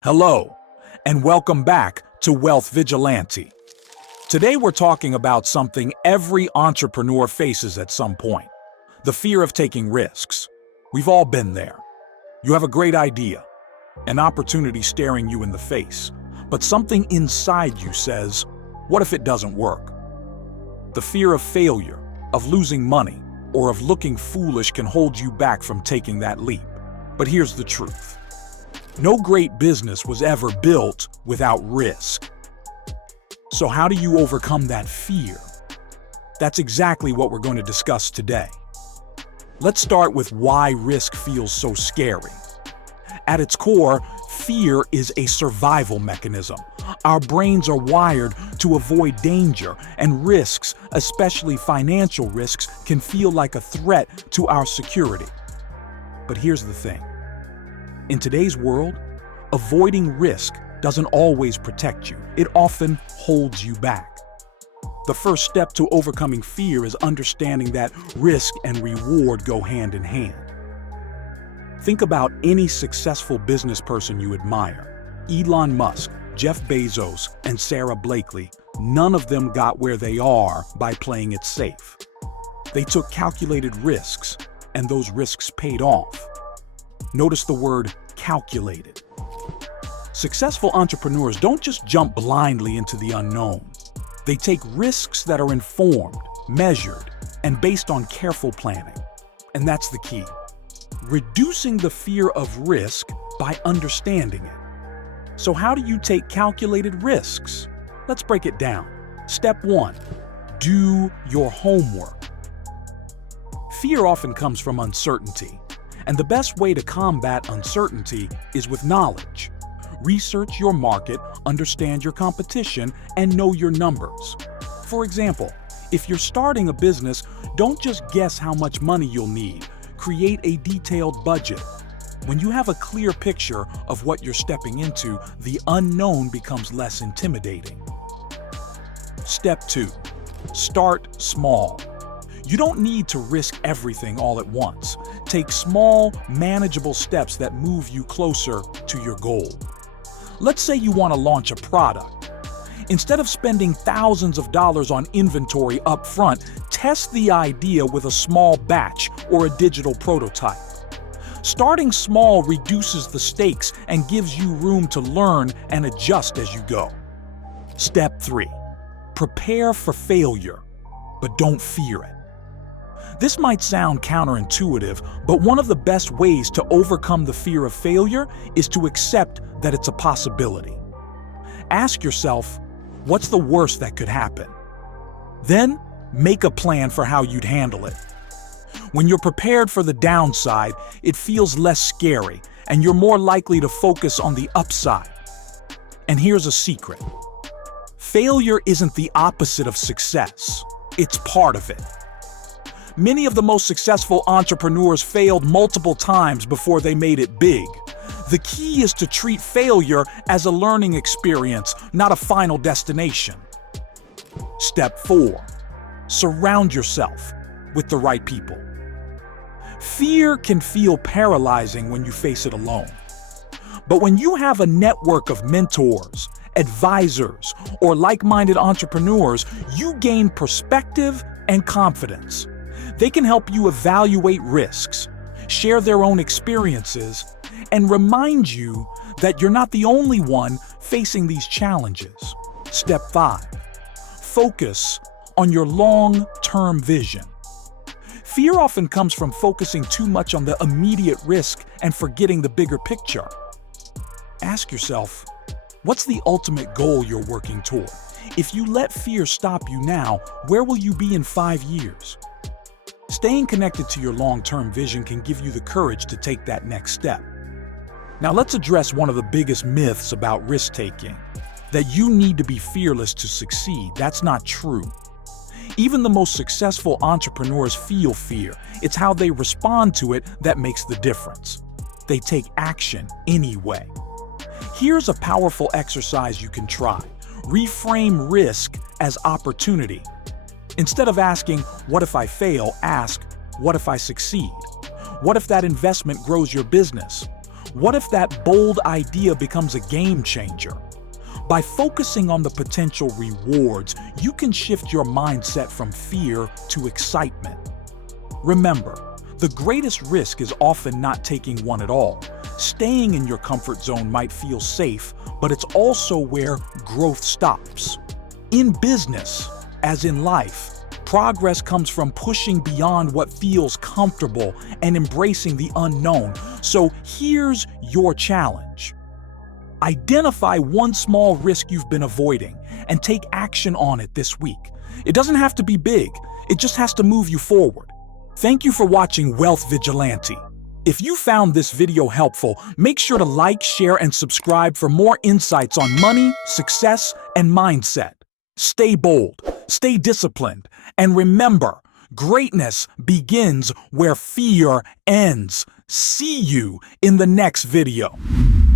Hello, and welcome back to Wealth Vigilante. Today we're talking about something every entrepreneur faces at some point: the fear of taking risks. We've all been there. You have a great idea, an opportunity staring you in the face, but something inside you says, what if it doesn't work? The fear of failure, of losing money, or of looking foolish can hold you back from taking that leap. But here's the truth. No great business was ever built without risk. So how do you overcome that fear? That's exactly what we're going to discuss today. Let's start with why risk feels so scary. At its core, fear is a survival mechanism. Our brains are wired to avoid danger, and risks, especially financial risks, can feel like a threat to our security. But here's the thing. In today's world, avoiding risk doesn't always protect you. It often holds you back. The first step to overcoming fear is understanding that risk and reward go hand in hand. Think about any successful business person you admire. Elon Musk, Jeff Bezos, and Sarah Blakely. None of them got where they are by playing it safe. They took calculated risks, and those risks paid off. Notice the word calculated. Successful entrepreneurs don't just jump blindly into the unknown. They take risks that are informed, measured, and based on careful planning. And that's the key. Reducing the fear of risk by understanding it. So how do you take calculated risks? Let's break it down. Step 1. Do your homework. Fear often comes from uncertainty. And the best way to combat uncertainty is with knowledge. Research your market, understand your competition, and know your numbers. For example, if you're starting a business, don't just guess how much money you'll need. Create a detailed budget. When you have a clear picture of what you're stepping into, the unknown becomes less intimidating. Step 2. Start small. You don't need to risk everything all at once. Take small, manageable steps that move you closer to your goal. Let's say you want to launch a product. Instead of spending thousands of dollars on inventory up front, test the idea with a small batch or a digital prototype. Starting small reduces the stakes and gives you room to learn and adjust as you go. Step 3. Prepare for failure, but don't fear it. This might sound counterintuitive, but one of the best ways to overcome the fear of failure is to accept that it's a possibility. Ask yourself, what's the worst that could happen? Then, make a plan for how you'd handle it. When you're prepared for the downside, it feels less scary, and you're more likely to focus on the upside. And here's a secret. Failure isn't the opposite of success. It's part of it. Many of the most successful entrepreneurs failed multiple times before they made it big. The key is to treat failure as a learning experience, not a final destination. Step 4. Surround yourself with the right people. Fear can feel paralyzing when you face it alone. But when you have a network of mentors, advisors, or like-minded entrepreneurs, you gain perspective and confidence. They can help you evaluate risks, share their own experiences, and remind you that you're not the only one facing these challenges. Step 5. Focus on your long-term vision. Fear often comes from focusing too much on the immediate risk and forgetting the bigger picture. Ask yourself, what's the ultimate goal you're working toward? If you let fear stop you now, where will you be in 5 years? Staying connected to your long-term vision can give you the courage to take that next step. Now let's address one of the biggest myths about risk-taking, that you need to be fearless to succeed. That's not true. Even the most successful entrepreneurs feel fear. It's how they respond to it that makes the difference. They take action anyway. Here's a powerful exercise you can try. Reframe risk as opportunity. Instead of asking, what if I fail, ask, what if I succeed? What if that investment grows your business? What if that bold idea becomes a game changer? By focusing on the potential rewards, you can shift your mindset from fear to excitement. Remember, the greatest risk is often not taking one at all. Staying in your comfort zone might feel safe, but it's also where growth stops. In business, as in life, progress comes from pushing beyond what feels comfortable and embracing the unknown. So here's your challenge. Identify one small risk you've been avoiding and take action on it this week. It doesn't have to be big, it just has to move you forward. Thank you for watching Wealth Vigilante. If you found this video helpful, make sure to like, share, and subscribe for more insights on money, success, and mindset. Stay bold, stay disciplined, and remember, greatness begins where fear ends. See you in the next video.